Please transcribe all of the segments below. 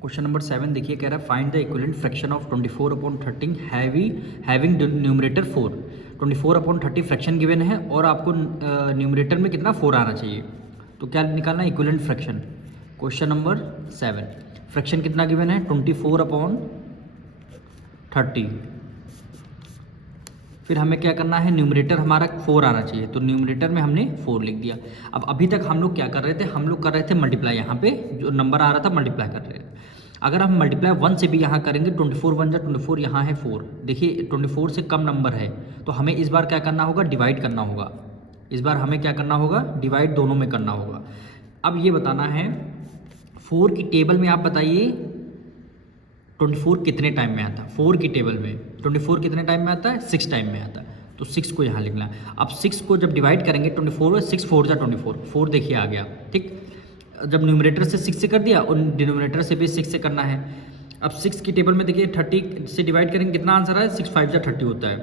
Question number 7 देखिए, कह रहा है find the equivalent fraction of 24/30 having numerator 4। 24/30 fraction given है और आपको न्यूमरेटर में कितना 4 आना चाहिए। तो क्या निकालना है equivalent fraction. Question number 7 fraction कितना गिवन है 24/30। फिर हमें क्या करना है, न्यूमरेटर हमारा 4 आना चाहिए, तो न्यूमरेटर में हमने 4 लिख दिया। अब अभी तक हम लोग क्या कर रहे थे, हम लोग कर रहे थे मल्टीप्लाई, यहाँ पे जो नंबर आ रहा था मल्टीप्लाई कर रहे थे। अगर हम मल्टीप्लाई 1 से भी यहाँ करेंगे 24 1 जा 24, यहाँ है 4। देखिए 24 से कम नंबर है तो हमें इस बार क्या करना होगा, डिवाइड करना होगा। इस बार हमें क्या करना होगा, डिवाइड दोनों में करना होगा। अब ये बताना है 4 की टेबल में आप बताइए 24 कितने टाइम में आता है। 4 की टेबल में 24 कितने टाइम में आता है, 6 टाइम में आता है। तो 6 को यहाँ लिखना है। अब 6 को जब डिवाइड करेंगे 24 में 6 4 जा 24, 4 देखिए आ गया। ठीक, जब न्यूमरेटर से 6 से कर दिया और डिनोमिनेटर से भी 6 से करना है। अब 6 की टेबल में देखिए 30 से डिवाइड करेंगे कितना आंसर है, 6 5 जा 30 होता है।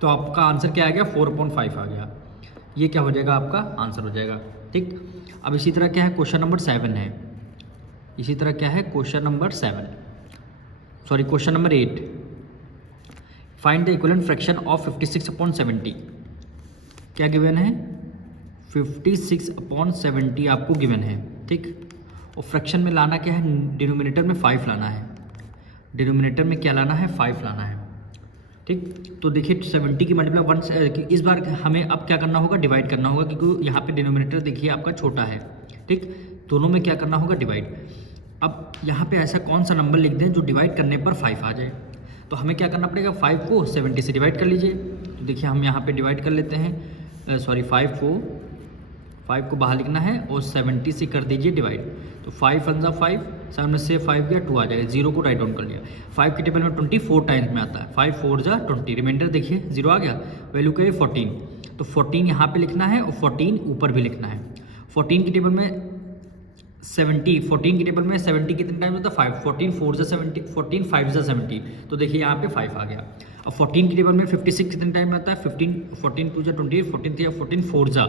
तो आपका आंसर क्या आ गया, 4/5 आ गया। ये क्या हो जाएगा, आपका आंसर हो जाएगा। ठीक, अब इसी तरह क्या है, क्वेश्चन नंबर 7 है। इसी तरह क्या है, question number 8। Find the equivalent fraction of 56/70। क्या गिवन है, 56/70 आपको गिवन है। ठीक, और फ्रैक्शन में लाना क्या है, डिनोमिनेटर में 5 लाना है। डिनोमिनेटर में क्या लाना है, 5 लाना है। ठीक, तो देखिए 70 की मल्टीप्लाई 1 से इस बार हमें अब क्या करना होगा, डिवाइड करना होगा, क्योंकि यहाँ पे डिनोमिनेटर देखिए आपका छोटा है। ठीक, दोनों में क्या करना होगा, डिवाइड। अब यहाँ पे ऐसा कौन सा नंबर लिख दें जो डिवाइड करने पर 5 आ जाए। तो हमें क्या करना पड़ेगा, 5 को 70 से डिवाइड कर लीजिए। तो देखिए हम यहाँ पे डिवाइड कर लेते हैं, 5 को बाहर लिखना है और 70 से कर दीजिए डिवाइड। तो 5 1 जा 5, 7 से 5 गया 2 आ जाएगा, 0 को राइट डाउन कर लिया। 5 की टेबल में 24 टाइम्स में आता है, 5 4 जा 20, रिमाइंडर देखिए 0 आ गया। वैल्यू क्या है 14, तो 14 यहाँ पे लिखना है और 14 ऊपर भी लिखना है। 14 की टेबल में 14 की टेबल में 70 कितने टाइम होता है, 5, 14 4 जा 70, 14 5 जा 70, तो देखिए यहाँ पे 5 आ गया। अब 14 की टेबल में 56 कितने टाइम में आता है, 14 2 जा 28, 14 3 14 4 जा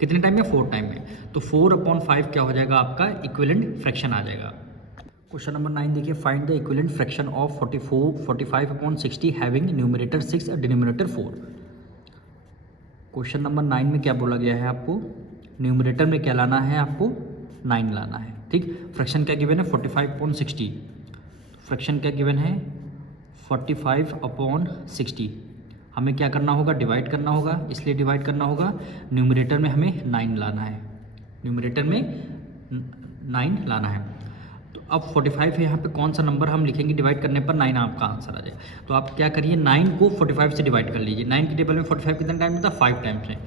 कितने टाइम में, 4 टाइम में। तो 4/5 क्या हो जाएगा, आपका इक्विवेलेंट फ्रैक्शन आ जाएगा। क्वेश्चन नंबर 9 देखिए, find the equivalent fraction of 45/60 having numerator 6 और डिनोमिनेटर 4। क्वेश्चन नंबर 9 में क्या बोला गया है, आपको न्यूमरेटर में क्या लाना है, आपको 9 लाना है। ठीक, फ्रैक्शन क्या गिवन है 45/60। फ्रैक्शन क्या गिवन है 45/60। हमें क्या करना होगा, डिवाइड करना होगा, इसलिए डिवाइड करना होगा। न्यूमरेटर में हमें 9 लाना है, न्यूमरेटर में 9 लाना है। तो अब 45 है, यहाँ पे कौन सा नंबर हम लिखेंगे डिवाइड करने पर 9 आपका आंसर आ जाए। तो आप क्या करिए, 9 को 45 से डिवाइड कर लीजिए। 9 की टेबल में 45 कितने टाइम होता है, 5 टाइम्स है।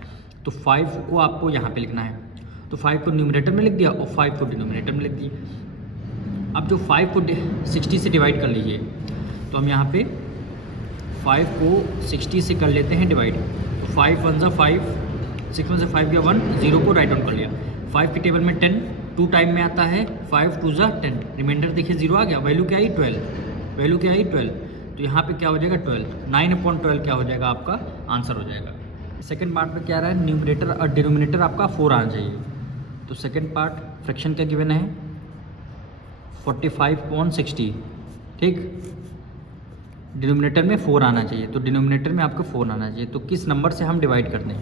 तो 5 को आपको यहाँ पे लिखना है, तो 5 को न्यूमरेटर में लिख दिया और 5 को डिनोमिनेटर में लिख दिया। अब जो 5 को 60 से डिवाइड कर लीजिए, तो हम यहाँ पे 5 को 60 से कर लेते हैं डिवाइड। तो 5 1 जा 5, 6 में से 5 गया 1, 0 को राइट डाउन कर लिया। 5 की टेबल में 10 2 टाइम में आता है, 5 2 जा 10, रिमाइंडर देखिए 0 आ गया। वैल्यू क्या आई 12, वैल्यू क्या आई 12। तो यहाँ पे क्या हो जाएगा 12, 9/12 क्या हो जाएगा, आपका आंसर हो जाएगा। सेकेंड पार्ट में क्या रहा है, न्यूमरेटर और डिनोमिनेटर आपका 4 आना चाहिए। तो सेकेंड पार्ट फ्रैक्शन क्या गिवन है 45/60। ठीक, डिनोमिनेटर में 4 आना चाहिए, तो डिनोमिनेटर में आपको 4 आना चाहिए। तो किस नंबर से हम डिवाइड कर दें,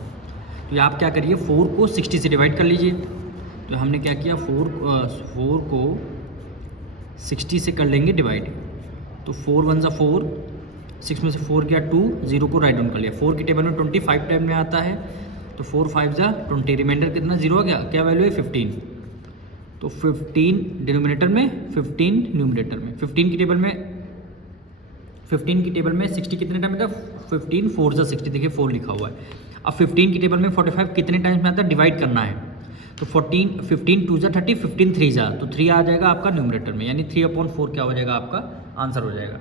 तो ये आप क्या करिए 4 को 60 से डिवाइड कर लीजिए। तो हमने क्या किया 4 को 60 से कर लेंगे डिवाइड। तो 4 1 जा 4, 6 में से 4 गया 2, 0 को राइट डाउन कर लिया। 4 की टेबल में 25 टाइम में आता है, तो 4 5 जा 20, रिमाइंडर कितना 0 आ गया। क्या वैल्यू है 15, तो 15 डिनोमिनेटर में 15 न्यूमरेटर में। 15 की टेबल में 60 कितने टाइम में था, 15 4 जा 60, देखिए 4 लिखा हुआ है। अब 15 की टेबल में 45 कितने टाइम्स में आता है, डिवाइड करना है। तो 15 2 जा 30, 15 3 जा, तो 3 आ जाएगा आपका न्यूमरेटर में, यानी 3/4 क्या हो जाएगा, आपका आंसर हो जाएगा।